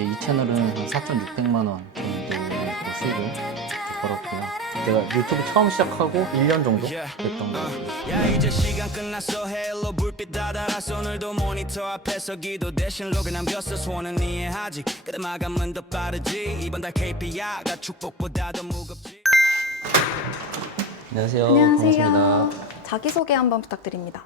이제 이 채널은 한 4,600만 원 정도의 또 수익을 벌었고요. 제가 유튜브 처음 시작하고 1년 정도 됐던 것 같아요. 야 이제 시간 끝났어 헬로 불빛 다 달았어 오늘도 모니터 앞에서 기도 대신 로그 남겼어 소원은 이해하지 그래 마감은 더 빠르지 이번 달 KPI가 축복보다 더 무겁지. 안녕하세요. 안녕하세요. 반갑습니다. 자기소개 한번 부탁드립니다.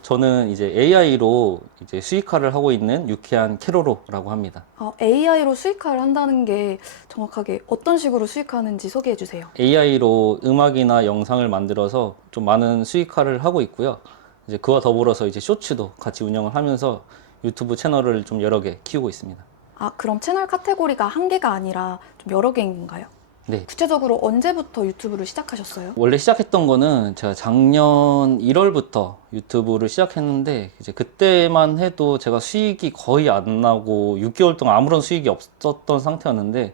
저는 이제 AI로 이제 수익화를 하고 있는 유쾌한 캐로로라고 합니다. AI로 수익화를 한다는 게 정확하게 어떤 식으로 수익화하는지 소개해 주세요. AI로 음악이나 영상을 만들어서 좀 많은 수익화를 하고 있고요. 이제 그와 더불어서 이제 쇼츠도 같이 운영을 하면서 유튜브 채널을 좀 여러 개 키우고 있습니다. 그럼 채널 카테고리가 한 개가 아니라 좀 여러 개인 건가요? 네. 구체적으로 언제부터 유튜브를 시작하셨어요? 원래 시작했던 거는 제가 작년 1월부터 유튜브를 시작했는데 이제 그때만 해도 제가 수익이 거의 안 나고 6개월 동안 아무런 수익이 없었던 상태였는데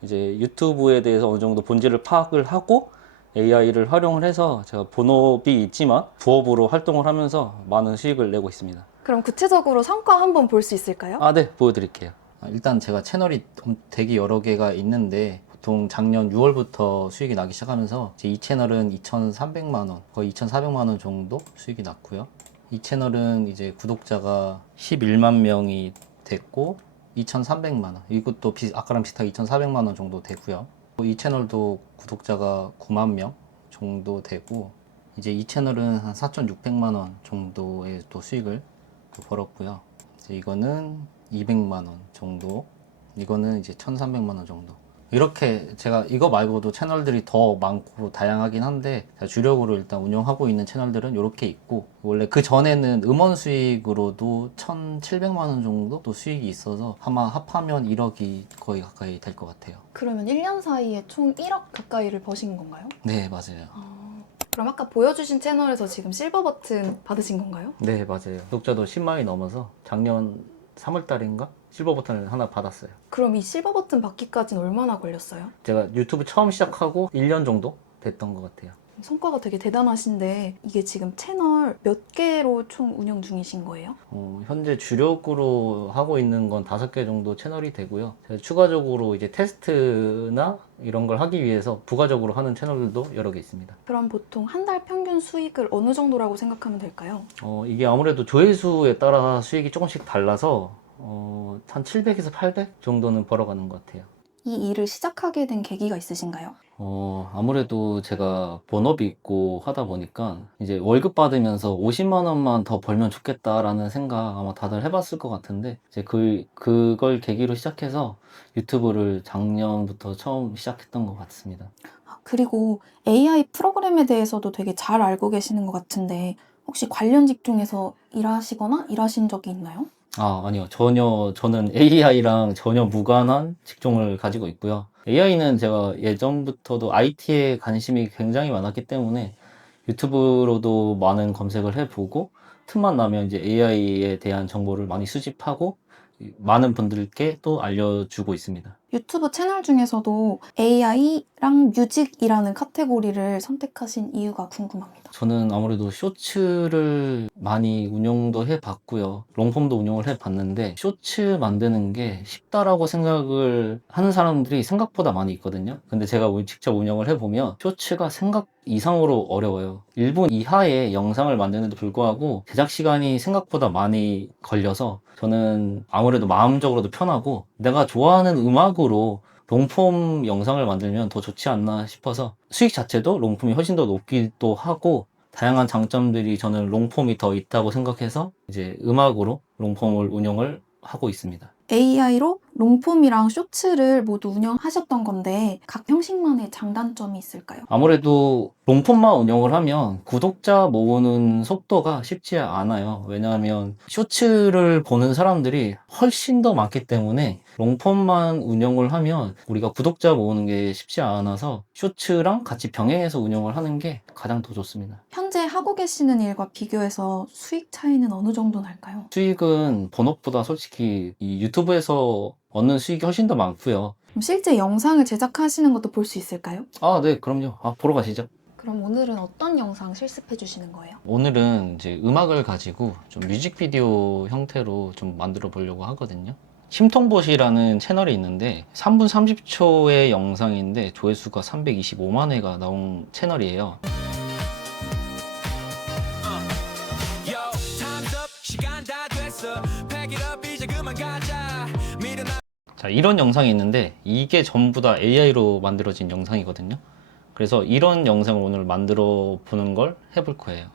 이제 유튜브에 대해서 어느 정도 본질을 파악을 하고 AI를 활용을 해서 제가 본업이 있지만 부업으로 활동을 하면서 많은 수익을 내고 있습니다. 그럼 구체적으로 성과 한번 볼 수 있을까요? 네, 보여드릴게요. 일단 제가 채널이 되게 여러 개가 있는데 보통 작년 6월부터 수익이 나기 시작하면서 이제 이 채널은 2,300만 원, 거의 2,400만 원 정도 수익이 났고요. 이 채널은 이제 구독자가 11만 명이 됐고 2,300만 원, 이것도 아까랑 비슷하게 2,400만 원 정도 되고요. 이 채널도 구독자가 9만 명 정도 되고 이제 이 채널은 한 4,600만 원 정도의 또 수익을 또 벌었고요. 이제 이거는 200만 원 정도, 이거는 이제 1,300만 원 정도. 이렇게 제가 이거 말고도 채널들이 더 많고 다양하긴 한데 제가 주력으로 일단 운영하고 있는 채널들은 이렇게 있고, 원래 그 전에는 음원 수익으로도 1,700만 원 정도 또 수익이 있어서 아마 합하면 1억이 거의 가까이 될 것 같아요. 그러면 1년 사이에 총 1억 가까이를 버신 건가요? 네, 맞아요. 그럼 아까 보여주신 채널에서 지금 실버 버튼 받으신 건가요? 네, 맞아요. 구독자도 10만이 넘어서 작년 3월 달인가 실버 버튼을 하나 받았어요. 그럼 이 실버 버튼 받기까지는 얼마나 걸렸어요? 제가 유튜브 처음 시작하고 1년 정도 됐던 것 같아요. 성과가 되게 대단하신데 이게 지금 채널 몇 개로 총 운영 중이신 거예요? 현재 주력으로 하고 있는 건 5개 정도 채널이 되고요. 제가 추가적으로 이제 테스트나 이런 걸 하기 위해서 부가적으로 하는 채널들도 여러 개 있습니다. 그럼 보통 한 달 평균 수익을 어느 정도라고 생각하면 될까요? 이게 아무래도 조회수에 따라 수익이 조금씩 달라서 한 700에서 800 정도는 벌어가는 것 같아요. 이 일을 시작하게 된 계기가 있으신가요? 아무래도 제가 본업이 있고 하다 보니까 이제 월급 받으면서 50만 원만 더 벌면 좋겠다라는 생각 아마 다들 해봤을 것 같은데 이제 그걸 계기로 시작해서 유튜브를 작년부터 처음 시작했던 것 같습니다. 그리고 AI 프로그램에 대해서도 되게 잘 알고 계시는 것 같은데 혹시 관련 직종에서 일하시거나 일하신 적이 있나요? 아니요. 전혀 저는 AI랑 전혀 무관한 직종을 가지고 있고요. AI는 제가 예전부터도 IT에 관심이 굉장히 많았기 때문에 유튜브로도 많은 검색을 해보고 틈만 나면 이제 AI에 대한 정보를 많이 수집하고 많은 분들께 또 알려주고 있습니다. 유튜브 채널 중에서도 AI랑 뮤직이라는 카테고리를 선택하신 이유가 궁금합니다. 저는 아무래도 쇼츠를 많이 운영도 해봤고요. 롱폼도 운영을 해봤는데 쇼츠 만드는 게 쉽다라고 생각을 하는 사람들이 생각보다 많이 있거든요. 근데 제가 직접 운영을 해보면 쇼츠가 생각 이상으로 어려워요. 1분 이하의 영상을 만드는데 불구하고 제작 시간이 생각보다 많이 걸려서 저는 아무래도 마음적으로도 편하고 내가 좋아하는 음악으로 롱폼 영상을 만들면 더 좋지 않나 싶어서 수익 자체도 롱폼이 훨씬 더 높기도 하고 다양한 장점들이 저는 롱폼이 더 있다고 생각해서 이제 음악으로 롱폼을 운영을 하고 있습니다. AI로 롱폼이랑 쇼츠를 모두 운영하셨던 건데 각 형식만의 장단점이 있을까요? 아무래도 롱폼만 운영을 하면 구독자 모으는 속도가 쉽지 않아요. 왜냐하면 쇼츠를 보는 사람들이 훨씬 더 많기 때문에 롱폼만 운영을 하면 우리가 구독자 모으는 게 쉽지 않아서 쇼츠랑 같이 병행해서 운영을 하는 게 가장 더 좋습니다. 현재 하고 계시는 일과 비교해서 수익 차이는 어느 정도 날까요? 수익은 본업보다 솔직히 이 유튜브에서 얻는 수익이 훨씬 더 많고요. 그럼 실제 영상을 제작하시는 것도 볼 수 있을까요? 네, 그럼요. 보러 가시죠. 그럼 오늘은 어떤 영상 실습해 주시는 거예요? 오늘은 이제 음악을 가지고 좀 뮤직비디오 형태로 좀 만들어 보려고 하거든요. 심통봇이라는 채널이 있는데 3분 30초의 영상인데 조회수가 325만 회가 나온 채널이에요. Yo, time's up, 시간 다 됐어. Pack it up, 이제 그만 가자. 미련 자, 이런 영상이 있는데 이게 전부 다 AI로 만들어진 영상이거든요. 그래서 이런 영상을 오늘 만들어 보는 걸 해볼 거예요.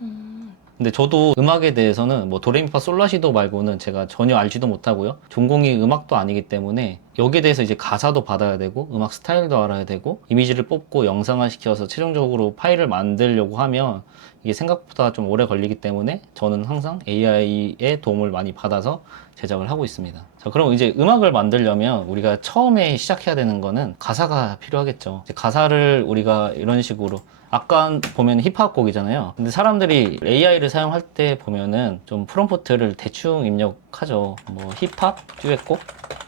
근데 저도 음악에 대해서는 뭐 도레미파 솔라시도 말고는 제가 전혀 알지도 못하고요. 전공이 음악도 아니기 때문에 여기에 대해서 이제 가사도 받아야 되고 음악 스타일도 알아야 되고 이미지를 뽑고 영상화 시켜서 최종적으로 파일을 만들려고 하면 이게 생각보다 좀 오래 걸리기 때문에 저는 항상 AI의 도움을 많이 받아서 제작을 하고 있습니다. 자, 그럼 이제 음악을 만들려면 우리가 처음에 시작해야 되는 거는 가사가 필요하겠죠. 이제 가사를 우리가 이런 식으로 아까 보면 힙합 곡이잖아요. 근데 사람들이 AI를 사용할 때 보면은 좀 프롬프트를 대충 입력하죠. 뭐 힙합 듀엣곡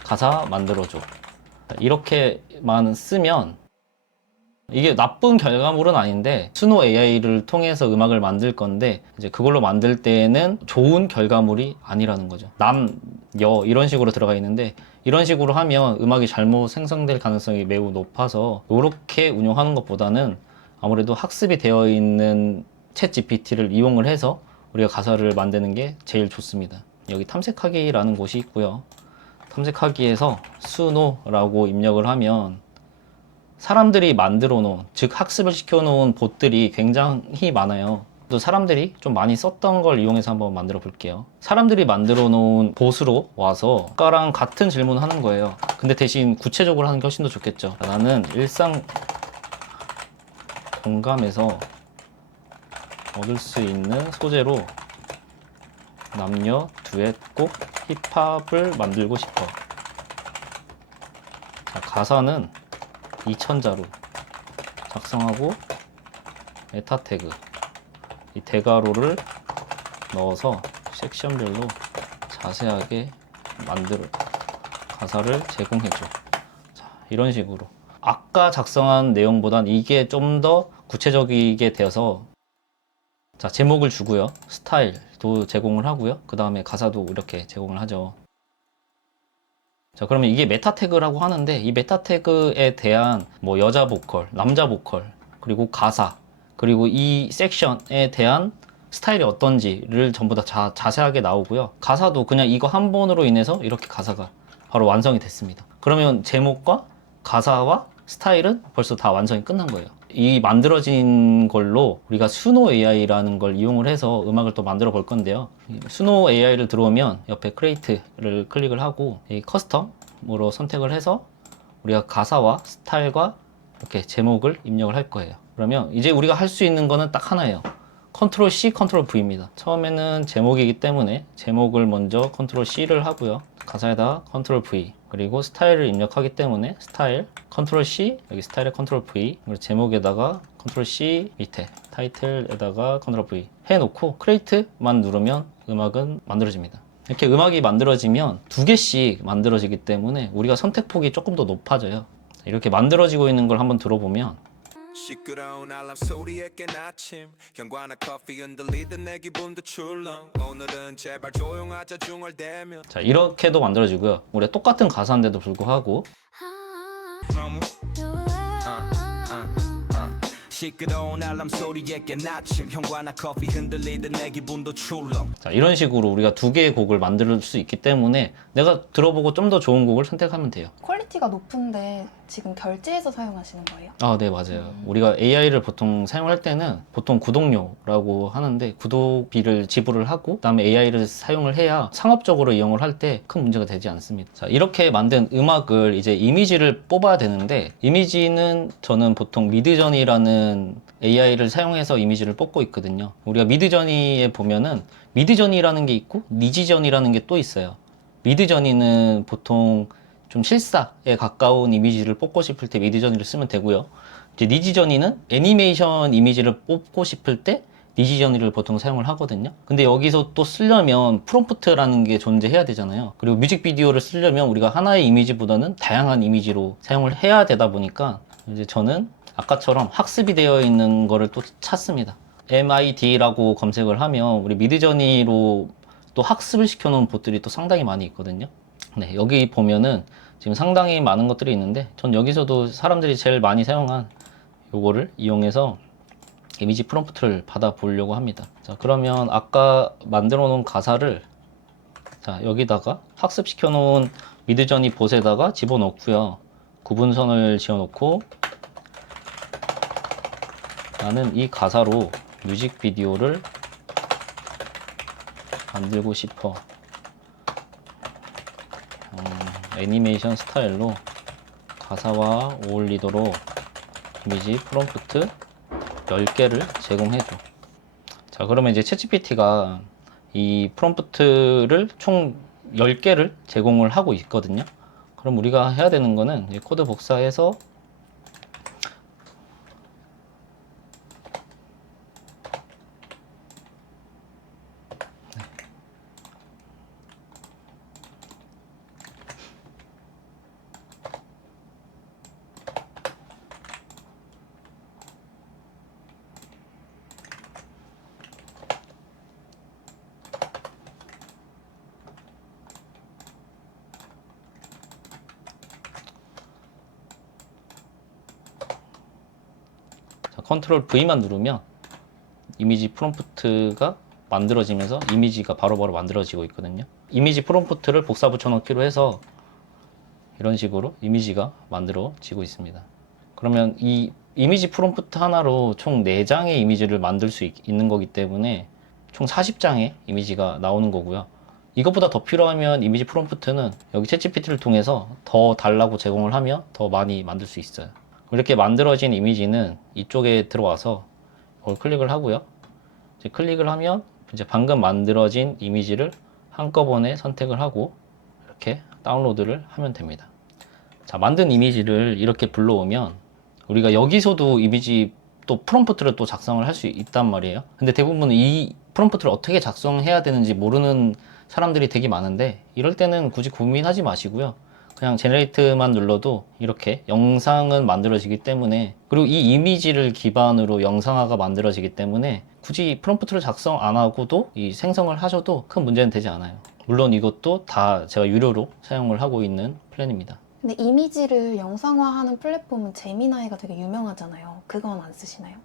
가사 만들어줘. 이렇게만 쓰면 이게 나쁜 결과물은 아닌데 수노 AI를 통해서 음악을 만들 건데 이제 그걸로 만들 때는 좋은 결과물이 아니라는 거죠. 남, 여 이런 식으로 들어가 있는데 이런 식으로 하면 음악이 잘못 생성될 가능성이 매우 높아서 이렇게 운영하는 것보다는 아무래도 학습이 되어 있는 챗 GPT를 이용을 해서 우리가 가사를 만드는 게 제일 좋습니다. 여기 탐색하기라는 곳이 있고요. 탐색하기에서 수노라고 입력을 하면 사람들이 만들어 놓은, 즉 학습을 시켜 놓은 봇들이 굉장히 많아요. 또 사람들이 좀 많이 썼던 걸 이용해서 한번 만들어 볼게요. 사람들이 만들어 놓은 봇으로 와서 아까랑 같은 질문을 하는 거예요. 근데 대신 구체적으로 하는 게 훨씬 더 좋겠죠. 나는 일상 공감에서 얻을 수 있는 소재로 남녀 듀엣곡 힙합을 만들고 싶어. 자, 가사는 2000자로 작성하고 메타 태그 이 대괄호를 넣어서 섹션별로 자세하게 만들어 가사를 제공해줘. 자, 이런 식으로 아까 작성한 내용보단 이게 좀 더 구체적이게 되어서 자, 제목을 주고요. 스타일도 제공을 하고요. 그 다음에 가사도 이렇게 제공을 하죠. 자, 그러면 이게 메타 태그라고 하는데 이 메타 태그에 대한 뭐 여자 보컬, 남자 보컬, 그리고 가사, 그리고 이 섹션에 대한 스타일이 어떤지를 전부 다 자세하게 나오고요. 가사도 그냥 이거 한 번으로 인해서 이렇게 가사가 바로 완성이 됐습니다. 그러면 제목과 가사와 스타일은 벌써 다 완성이 끝난 거예요. 이 만들어진 걸로 우리가 수노 AI라는 걸 이용을 해서 음악을 또 만들어 볼 건데요. 수노 AI를 들어오면 옆에 크리에이트를 클릭을 하고 이 커스텀으로 선택을 해서 우리가 가사와 스타일과 이렇게 제목을 입력을 할 거예요. 그러면 이제 우리가 할 수 있는 거는 딱 하나예요. 컨트롤 C, 컨트롤 V입니다. 처음에는 제목이기 때문에 제목을 먼저 컨트롤 C를 하고요. 가사에다가 컨트롤 V, 그리고 스타일을 입력하기 때문에 스타일, 컨트롤 C, 여기 스타일에 컨트롤 V, 그리고 제목에다가 컨트롤 C 밑에 타이틀에다가 컨트롤 V 해놓고 크리에이트만 누르면 음악은 만들어집니다. 이렇게 음악이 만들어지면 두 개씩 만들어지기 때문에 우리가 선택폭이 조금 더 높아져요. 이렇게 만들어지고 있는 걸 한번 들어보면 시끄러운 알람 소리에 깬 아침 현관에 커피 흔들리던 내 기분도 출렁 오늘은 제발 조용하자 중얼대면 자, 이렇게도 만들어지고요. 우리가 똑같은 가사인데도 불구하고 시끄러운 알람 소리에 깬 아침 현관에 커피 흔들리던 내 기분도 출렁 자, 이런 식으로 우리가 두 개의 곡을 만들 수 있기 때문에 내가 들어보고 좀 더 좋은 곡을 선택하면 돼요. 퀄리티가 높은데 지금 결제해서 사용하시는 거예요? 아, 네, 맞아요. 우리가 AI를 보통 사용할 때는 보통 구독료라고 하는데 구독비를 지불을 하고 그다음에 AI를 사용을 해야 상업적으로 이용을 할 때 큰 문제가 되지 않습니다. 자, 이렇게 만든 음악을 이제 이미지를 뽑아야 되는데 이미지는 저는 보통 미드저니라는 AI를 사용해서 이미지를 뽑고 있거든요. 우리가 미드저니에 보면은 미드저니라는 게 있고 니지저니라는 게 또 있어요. 미드저니는 보통 좀 실사에 가까운 이미지를 뽑고 싶을 때 미드저니를 쓰면 되고요. 이제 니지저니는 애니메이션 이미지를 뽑고 싶을 때 니지저니를 보통 사용을 하거든요. 근데 여기서 또 쓰려면 프롬프트라는 게 존재해야 되잖아요. 그리고 뮤직비디오를 쓰려면 우리가 하나의 이미지보다는 다양한 이미지로 사용을 해야 되다 보니까 이제 저는 아까처럼 학습이 되어 있는 거를 또 찾습니다. MID라고 검색을 하면 우리 미드저니로 또 학습을 시켜놓은 봇들이 또 상당히 많이 있거든요. 네, 여기 보면은 지금 상당히 많은 것들이 있는데 전 여기서도 사람들이 제일 많이 사용한 요거를 이용해서 이미지 프롬프트를 받아 보려고 합니다. 자, 그러면 아까 만들어 놓은 가사를 자, 여기다가 학습시켜 놓은 미드저니 봇에다가 집어넣고요. 구분선을 지어놓고 나는 이 가사로 뮤직비디오를 만들고 싶어. 애니메이션 스타일로 가사와 어울리도록 이미지 프롬프트 10개를 제공해줘. 자, 그러면 이제 챗GPT가 이 프롬프트를 총 10개를 제공을 하고 있거든요. 그럼 우리가 해야 되는 거는 이제 코드 복사해서 컨트롤 V만 누르면 이미지 프롬프트가 만들어지면서 이미지가 바로바로 만들어지고 있거든요. 이미지 프롬프트를 복사 붙여넣기로 해서 이런 식으로 이미지가 만들어지고 있습니다. 그러면 이 이미지 프롬프트 하나로 총 4장의 이미지를 만들 수 있는 거기 때문에 총 40장의 이미지가 나오는 거고요. 이것보다 더 필요하면 이미지 프롬프트는 여기 챗GPT를 통해서 더 달라고 제공을 하면 더 많이 만들 수 있어요. 이렇게 만들어진 이미지는 이쪽에 들어와서 이걸 클릭을 하고요. 이제 클릭을 하면 이제 방금 만들어진 이미지를 한꺼번에 선택을 하고 이렇게 다운로드를 하면 됩니다. 자, 만든 이미지를 이렇게 불러오면 우리가 여기서도 이미지 또 프롬프트를 또 작성을 할 수 있단 말이에요. 근데 대부분 이 프롬프트를 어떻게 작성해야 되는지 모르는 사람들이 되게 많은데 이럴 때는 굳이 고민하지 마시고요. 그냥 제너레이트만 눌러도 이렇게 영상은 만들어지기 때문에, 그리고 이 이미지를 기반으로 영상화가 만들어지기 때문에 굳이 프롬프트를 작성 안 하고도 이 생성을 하셔도 큰 문제는 되지 않아요. 물론 이것도 다 제가 유료로 사용을 하고 있는 플랜입니다. 근데 이미지를 영상화하는 플랫폼은 제미나이가 되게 유명하잖아요. 그건 안 쓰시나요?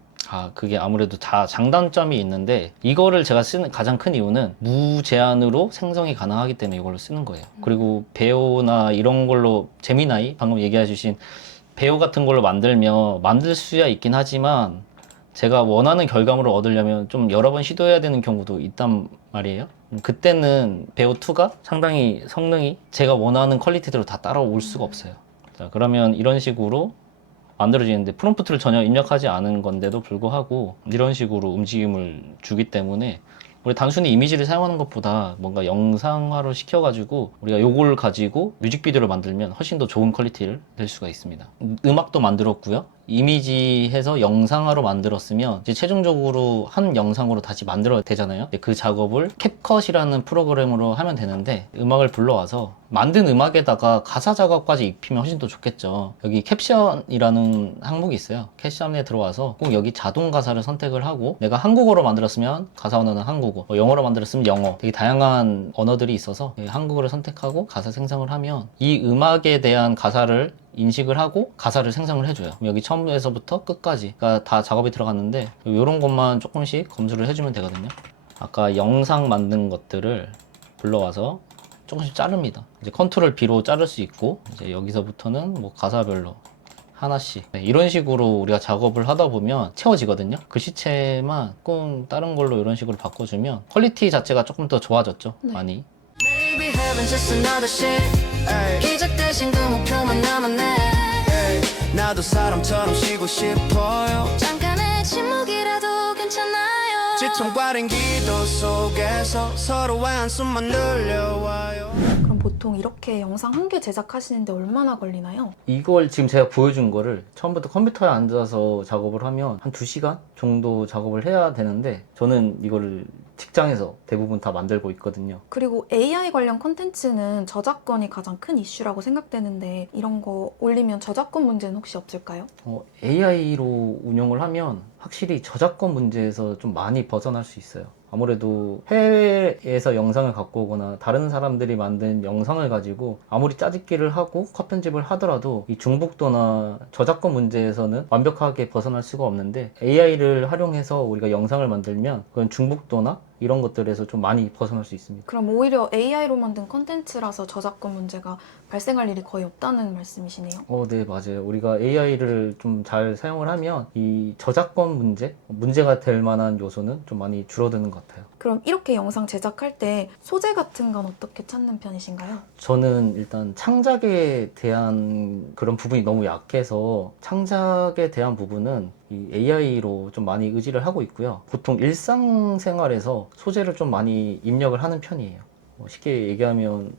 그게 아무래도 다 장단점이 있는데 이거를 제가 쓰는 가장 큰 이유는 무제한으로 생성이 가능하기 때문에 이걸로 쓰는 거예요. 그리고 배우나 이런 걸로 제미나이 방금 얘기해 주신 배우 같은 걸로 만들면 만들 수야 있긴 하지만 제가 원하는 결과물을 얻으려면 좀 여러 번 시도해야 되는 경우도 있단 말이에요. 그때는 배우2가 상당히 성능이 제가 원하는 퀄리티대로 다 따라올 수가 없어요. 자, 그러면 이런 식으로 만들어지는데 프롬프트를 전혀 입력하지 않은 건데도 불구하고 이런 식으로 움직임을 주기 때문에 우리 단순히 이미지를 사용하는 것보다 뭔가 영상화로 시켜가지고 우리가 요걸 가지고 뮤직비디오를 만들면 훨씬 더 좋은 퀄리티를 낼 수가 있습니다. 음악도 만들었고요. 이미지 해서 영상화로 만들었으면 이제 최종적으로 한 영상으로 다시 만들어야 되잖아요. 그 작업을 캡컷이라는 프로그램으로 하면 되는데 음악을 불러와서 만든 음악에다가 가사 작업까지 입히면 훨씬 더 좋겠죠. 여기 캡션이라는 항목이 있어요. 캡션에 들어와서 꼭 여기 자동 가사를 선택을 하고 내가 한국어로 만들었으면 가사 언어는 한국어, 영어로 만들었으면 영어, 되게 다양한 언어들이 있어서 한국어를 선택하고 가사 생성을 하면 이 음악에 대한 가사를 인식을 하고 가사를 생성을 해줘요. 여기 처음에서부터 끝까지가 다 작업이 들어갔는데 이런 것만 조금씩 검수를 해주면 되거든요. 아까 영상 만든 것들을 불러와서 조금씩 자릅니다. 이제 컨트롤 B로 자를 수 있고 이제 여기서부터는 뭐 가사별로 하나씩 이런 식으로 우리가 작업을 하다 보면 채워지거든요. 글씨체만 조금 다른 걸로 이런 식으로 바꿔주면 퀄리티 자체가 조금 더 좋아졌죠. 많이. Maybe heaven's just another shit. 기적 대신 그 목표만 남았네. 나도 사람처럼 쉬고 싶어요. 잠깐의 침묵이라도 괜찮아요. 지통과린 기도 속에서 서로의 한숨만 늘려와요. 그럼 보통 이렇게 영상 한 개 제작하시는데 얼마나 걸리나요? 이걸 지금 제가 보여준 거를 처음부터 컴퓨터에 앉아서 작업을 하면 한 2시간 정도 작업을 해야 되는데 저는 이거를 직장에서 대부분 다 만들고 있거든요. 그리고 AI 관련 콘텐츠는 저작권이 가장 큰 이슈라고 생각되는데 이런 거 올리면 저작권 문제는 혹시 없을까요? AI로 운영을 하면 확실히 저작권 문제에서 좀 많이 벗어날 수 있어요. 아무래도 해외에서 영상을 갖고 오거나 다른 사람들이 만든 영상을 가지고 아무리 짜집기를 하고 컷 편집을 하더라도 이 중복도나 저작권 문제에서는 완벽하게 벗어날 수가 없는데 AI를 활용해서 우리가 영상을 만들면 그건 중복도나 이런 것들에서 좀 많이 벗어날 수 있습니다. 그럼 오히려 AI로 만든 콘텐츠라서 저작권 문제가 발생할 일이 거의 없다는 말씀이시네요. 네, 맞아요. 우리가 AI를 좀 잘 사용을 하면 이 저작권 문제가 될 만한 요소는 좀 많이 줄어드는 것 같아요. 그럼 이렇게 영상 제작할 때 소재 같은 건 어떻게 찾는 편이신가요? 저는 일단 창작에 대한 그런 부분이 너무 약해서 창작에 대한 부분은 이 AI로 좀 많이 의지를 하고 있고요. 보통 일상생활에서 소재를 좀 많이 입력을 하는 편이에요. 쉽게 얘기하면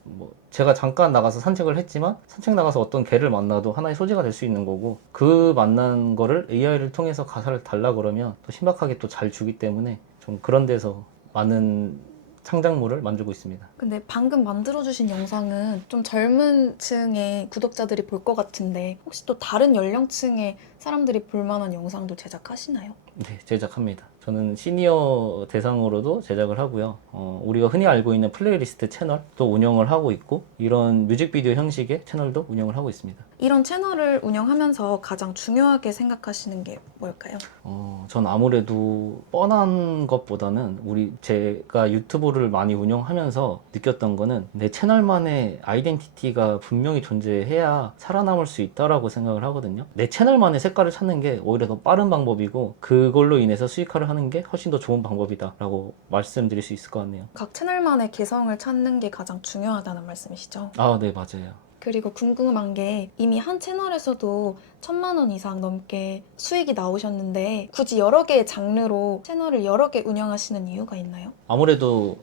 제가 잠깐 나가서 산책을 했지만 산책 나가서 어떤 개를 만나도 하나의 소재가 될 수 있는 거고 그 만난 거를 AI를 통해서 가사를 달라 그러면 또 신박하게 또 잘 주기 때문에 좀 그런 데서 많은 창작물을 만들고 있습니다. 근데 방금 만들어주신 영상은 좀 젊은 층의 구독자들이 볼 것 같은데 혹시 또 다른 연령층의 사람들이 볼 만한 영상도 제작하시나요? 네, 제작합니다. 저는 시니어 대상으로도 제작을 하고요. 우리가 흔히 알고 있는 플레이리스트 채널도 운영을 하고 있고 이런 뮤직비디오 형식의 채널도 운영을 하고 있습니다. 이런 채널을 운영하면서 가장 중요하게 생각하시는 게 뭘까요? 전 아무래도 뻔한 것보다는 제가 유튜브를 많이 운영하면서 느꼈던 거는 내 채널만의 아이덴티티가 분명히 존재해야 살아남을 수 있다라고 생각을 하거든요. 내 채널만의 색깔을 찾는 게 오히려 더 빠른 방법이고 그걸로 인해서 수익화를 하는 게 훨씬 더 좋은 방법이다라고 말씀드릴 수 있을 것 같네요. 각 채널만의 개성을 찾는 게 가장 중요하다는 말씀이시죠? 네, 맞아요. 그리고 궁금한 게 이미 한 채널에서도 1,000만 원 이상 넘게 수익이 나오셨는데 굳이 여러 개의 장르로 채널을 여러 개 운영하시는 이유가 있나요? 아무래도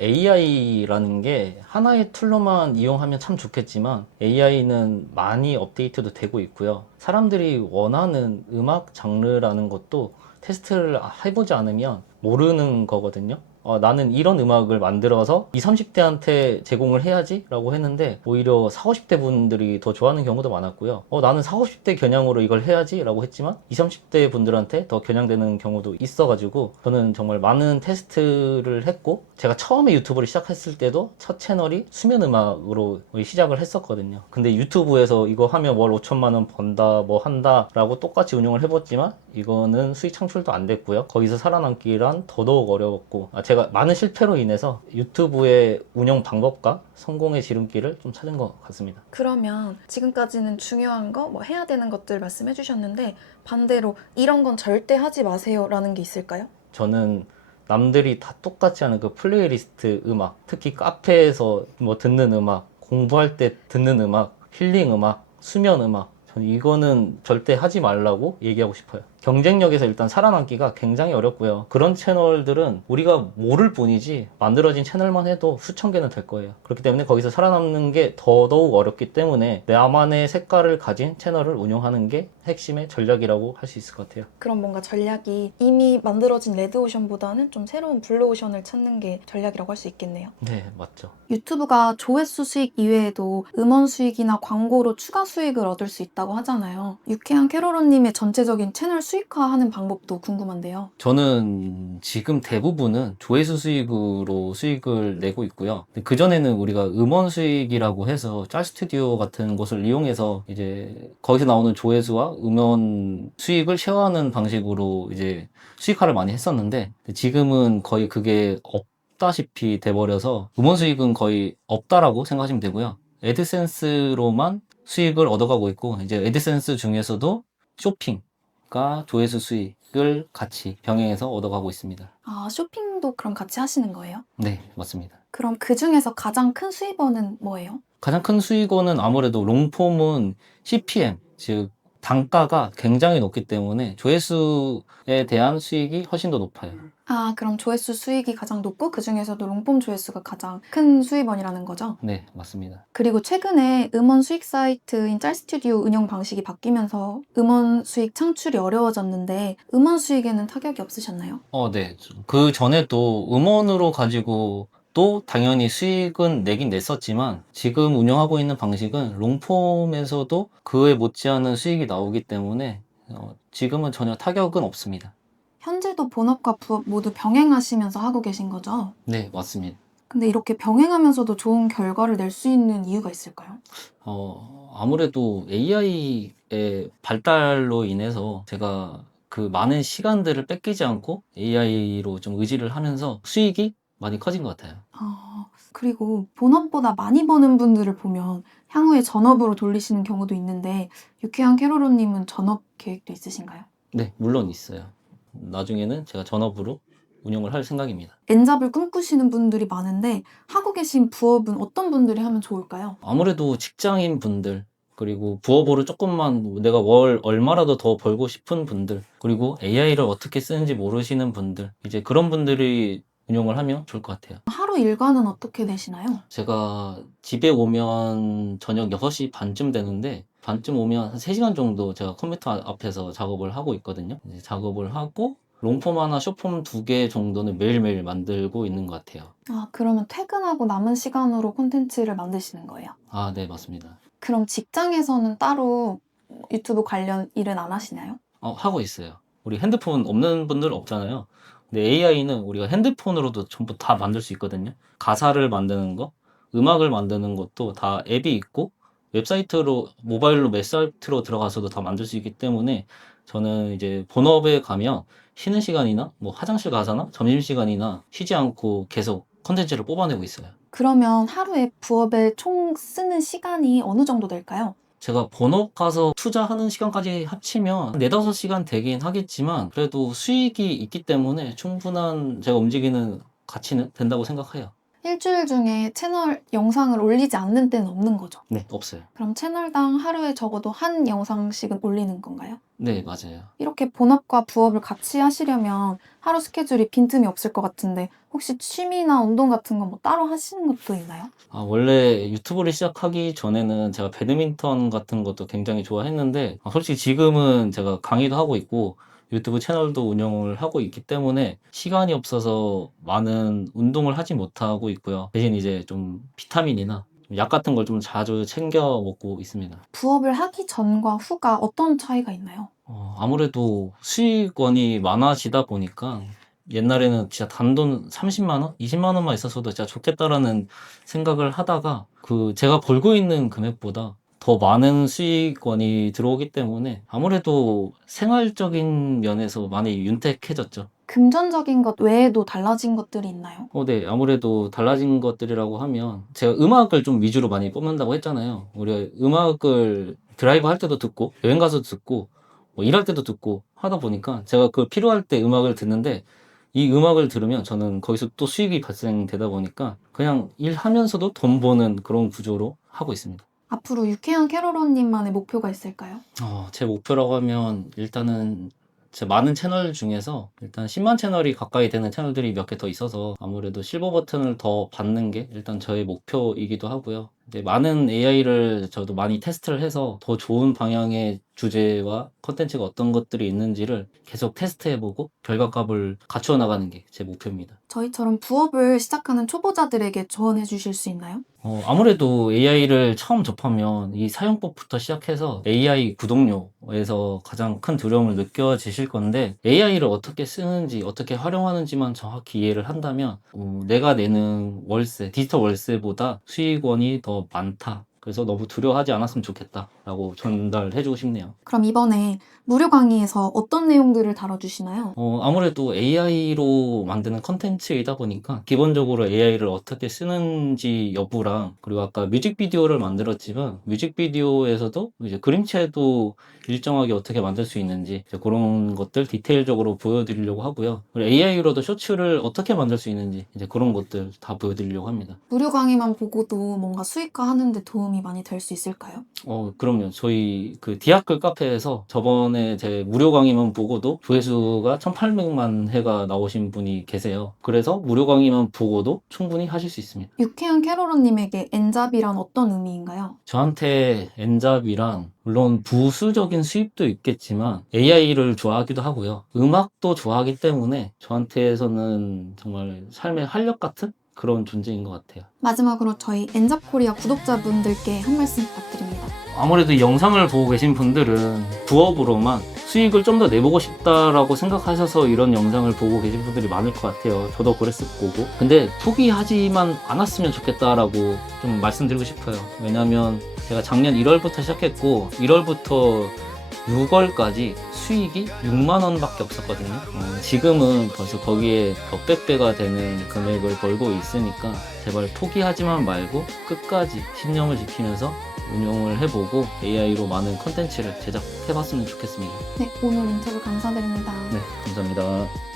AI라는 게 하나의 툴로만 이용하면 참 좋겠지만 AI는 많이 업데이트도 되고 있고요. 사람들이 원하는 음악 장르라는 것도 테스트를 해보지 않으면 모르는 거거든요. 나는 이런 음악을 만들어서 20, 30대한테 제공을 해야지 라고 했는데 오히려 40, 50대 분들이 더 좋아하는 경우도 많았고요. 나는 40, 50대 겨냥으로 이걸 해야지 라고 했지만 20, 30대 분들한테 더 겨냥되는 경우도 있어가지고 저는 정말 많은 테스트를 했고 제가 처음에 유튜브를 시작했을 때도 첫 채널이 수면 음악으로 시작을 했었거든요. 근데 유튜브에서 이거 하면 월 5천만 원 번다 뭐 한다 라고 똑같이 운영을 해봤지만 이거는 수익 창출도 안 됐고요. 거기서 살아남기란 더더욱 어려웠고 제가 많은 실패로 인해서 유튜브의 운영 방법과 성공의 지름길을 좀 찾은 것 같습니다. 그러면 지금까지는 중요한 거, 해야 되는 것들 말씀해 주셨는데 반대로 이런 건 절대 하지 마세요 라는 게 있을까요? 저는 남들이 다 똑같지 않은 그 플레이리스트 음악, 특히 카페에서 듣는 음악, 공부할 때 듣는 음악, 힐링 음악, 수면 음악 저는 이거는 절대 하지 말라고 얘기하고 싶어요. 경쟁력에서 일단 살아남기가 굉장히 어렵고요. 그런 채널들은 우리가 모를 뿐이지 만들어진 채널만 해도 수천 개는 될 거예요. 그렇기 때문에 거기서 살아남는 게 더더욱 어렵기 때문에 나만의 색깔을 가진 채널을 운영하는 게 핵심의 전략이라고 할 수 있을 것 같아요. 그럼 뭔가 전략이 이미 만들어진 레드오션보다는 좀 새로운 블루오션을 찾는 게 전략이라고 할 수 있겠네요. 네, 맞죠. 유튜브가 조회수 수익 이외에도 음원 수익이나 광고로 추가 수익을 얻을 수 있다고 하잖아요. 유쾌한 캐로로님의 전체적인 채널 수익화하는 방법도 궁금한데요. 저는 지금 대부분은 조회수 수익으로 수익을 내고 있고요. 그전에는 우리가 음원 수익이라고 해서 짤 스튜디오 같은 곳을 이용해서 이제 거기서 나오는 조회수와 음원 수익을 쉐어하는 방식으로 이제 수익화를 많이 했었는데 지금은 거의 그게 없다시피 돼버려서 음원 수익은 거의 없다라고 생각하시면 되고요. 애드센스로만 수익을 얻어가고 있고 이제 애드센스 중에서도 쇼핑과 조회수 수익을 같이 병행해서 얻어가고 있습니다. 쇼핑도 그럼 같이 하시는 거예요? 네, 맞습니다. 그럼 그 중에서 가장 큰 수입원은 뭐예요? 가장 큰 수익원은 아무래도 롱폼은 CPM, 즉 단가가 굉장히 높기 때문에 조회수에 대한 수익이 훨씬 더 높아요. 그럼 조회수 수익이 가장 높고 그 중에서도 롱폼 조회수가 가장 큰 수입원이라는 거죠? 네, 맞습니다. 그리고 최근에 음원 수익 사이트인 짤스튜디오 운영 방식이 바뀌면서 음원 수익 창출이 어려워졌는데 음원 수익에는 타격이 없으셨나요? 네. 그 전에도 음원으로 가지고 또 당연히 수익은 내긴 냈었지만 지금 운영하고 있는 방식은 롱폼에서도 그에 못지않은 수익이 나오기 때문에 지금은 전혀 타격은 없습니다. 현재도 본업과 부업 모두 병행하시면서 하고 계신 거죠? 네, 맞습니다. 근데 이렇게 병행하면서도 좋은 결과를 낼 수 있는 이유가 있을까요? 아무래도 AI의 발달로 인해서 제가 그 많은 시간들을 뺏기지 않고 AI로 좀 의지를 하면서 수익이 많이 커진 것 같아요. 그리고 본업보다 많이 버는 분들을 보면 향후에 전업으로 돌리시는 경우도 있는데 유쾌한 캐로로님은 전업 계획도 있으신가요? 네, 물론 있어요. 나중에는 제가 전업으로 운영을 할 생각입니다. 엔잡을 꿈꾸시는 분들이 많은데 하고 계신 부업은 어떤 분들이 하면 좋을까요? 아무래도 직장인 분들, 그리고 부업으로 조금만 내가 월 얼마라도 더 벌고 싶은 분들, 그리고 AI를 어떻게 쓰는지 모르시는 분들, 이제 그런 분들이 운영을 하면 좋을 것 같아요. 하루 일과는 어떻게 되시나요? 제가 집에 오면 저녁 6시 반쯤 되는데, 반쯤 오면 한 3시간 정도 제가 컴퓨터 앞에서 작업을 하고 있거든요. 이제 작업을 하고 롱폼 하나, 숏폼 2개 정도는 매일매일 만들고 있는 것 같아요. 그러면 퇴근하고 남은 시간으로 콘텐츠를 만드시는 거예요? 아, 네, 맞습니다. 그럼 직장에서는 따로 유튜브 관련 일은 안 하시나요? 하고 있어요. 우리 핸드폰 없는 분들 없잖아요. 근데 AI는 우리가 핸드폰으로도 전부 다 만들 수 있거든요. 가사를 만드는 거, 음악을 만드는 것도 다 앱이 있고, 웹사이트로, 모바일로 웹사이트로 들어가서도 다 만들 수 있기 때문에, 저는 이제 본업에 가면 쉬는 시간이나 뭐 화장실 가서나 점심시간이나 쉬지 않고 계속 컨텐츠를 뽑아내고 있어요. 그러면 하루에 부업에 총 쓰는 시간이 어느 정도 될까요? 제가 본업 가서 투자하는 시간까지 합치면 4, 5시간 되긴 하겠지만 그래도 수익이 있기 때문에 충분한 제가 움직이는 가치는 된다고 생각해요. 일주일 중에 채널 영상을 올리지 않는 때는 없는 거죠? 네, 없어요. 그럼 채널당 하루에 적어도 한 영상씩은 올리는 건가요? 네, 맞아요. 이렇게 본업과 부업을 같이 하시려면 하루 스케줄이 빈틈이 없을 것 같은데 혹시 취미나 운동 같은 거 뭐 따로 하시는 것도 있나요? 원래 유튜브를 시작하기 전에는 제가 배드민턴 같은 것도 굉장히 좋아했는데 솔직히 지금은 제가 강의도 하고 있고 유튜브 채널도 운영을 하고 있기 때문에 시간이 없어서 많은 운동을 하지 못하고 있고요. 대신 이제 좀 비타민이나 약 같은 걸 좀 자주 챙겨 먹고 있습니다. 부업을 하기 전과 후가 어떤 차이가 있나요? 아무래도 수익원이 많아지다 보니까 옛날에는 진짜 단돈 30만 원, 20만 원만 있었어도 진짜 좋겠다라는 생각을 하다가 제가 벌고 있는 금액보다 더 많은 수익원이 들어오기 때문에 아무래도 생활적인 면에서 많이 윤택해졌죠. 금전적인 것 외에도 달라진 것들이 있나요? 네, 아무래도 달라진 것들이라고 하면 제가 음악을 좀 위주로 많이 뽑는다고 했잖아요. 우리가 음악을 드라이브 할 때도 듣고 여행 가서도 듣고 뭐 일할 때도 듣고 하다 보니까 제가 그 필요할 때 음악을 듣는데 이 음악을 들으면 저는 거기서 또 수익이 발생되다 보니까 그냥 일하면서도 돈 버는 그런 구조로 하고 있습니다. 앞으로 유쾌한 캐로로님만의 목표가 있을까요? 제 목표라고 하면 일단은 제 많은 채널 중에서 일단 10만 채널이 가까이 되는 채널들이 몇 개 더 있어서 아무래도 실버 버튼을 더 받는 게 일단 저의 목표이기도 하고요. 이제 많은 AI를 저도 많이 테스트를 해서 더 좋은 방향의 주제와 컨텐츠가 어떤 것들이 있는지를 계속 테스트해보고 결과값을 갖추어 나가는 게 제 목표입니다. 저희처럼 부업을 시작하는 초보자들에게 조언해 주실 수 있나요? 아무래도 AI를 처음 접하면 이 사용법부터 시작해서 AI 구독료에서 가장 큰 두려움을 느껴지실 건데 AI를 어떻게 쓰는지 어떻게 활용하는지만 정확히 이해를 한다면 내가 내는 월세, 디지털 월세보다 수익원이 더 많다. 그래서 너무 두려워하지 않았으면 좋겠다라고 전달해주고 싶네요. 그럼 이번에 무료 강의에서 어떤 내용들을 다뤄주시나요? 아무래도 AI로 만드는 컨텐츠이다 보니까 기본적으로 AI를 어떻게 쓰는지 여부랑 그리고 아까 뮤직비디오를 만들었지만 뮤직비디오에서도 이제 그림체도 일정하게 어떻게 만들 수 있는지 이제 그런 것들 디테일적으로 보여드리려고 하고요. 그리고 AI로도 쇼츠를 어떻게 만들 수 있는지 이제 그런 것들 다 보여드리려고 합니다. 무료 강의만 보고도 뭔가 수익화하는 데 도움이 많이 될 수 있을까요? 그럼요. 저희 그 디아클 카페에서 저번에 제 무료 강의만 보고도 조회수가 1,800만 회가 나오신 분이 계세요. 그래서 무료 강의만 보고도 충분히 하실 수 있습니다. 유쾌한 캐로로님에게 엔잡이란 어떤 의미인가요? 저한테 엔잡이란 물론 부수적인 수입도 있겠지만 AI를 좋아하기도 하고요. 음악도 좋아하기 때문에 저한테서는 정말 삶의 활력 같은 그런 존재인 것 같아요. 마지막으로 저희 엔잡코리아 구독자분들께 한 말씀 부탁드립니다. 아무래도 이 영상을 보고 계신 분들은 부업으로만 수익을 좀 더 내보고 싶다라고 생각하셔서 이런 영상을 보고 계신 분들이 많을 것 같아요. 저도 그랬을 거고. 근데 포기하지만 않았으면 좋겠다라고 좀 말씀드리고 싶어요. 왜냐면 제가 작년 1월부터 시작했고 1월부터 6월까지 수익이 6만 원밖에 없었거든요. 지금은 벌써 거기에 몇백 배가 되는 금액을 벌고 있으니까 제발 포기하지만 말고 끝까지 신념을 지키면서 운용을 해보고 AI로 많은 컨텐츠를 제작해봤으면 좋겠습니다. 네, 오늘 인터뷰 감사드립니다. 네, 감사합니다.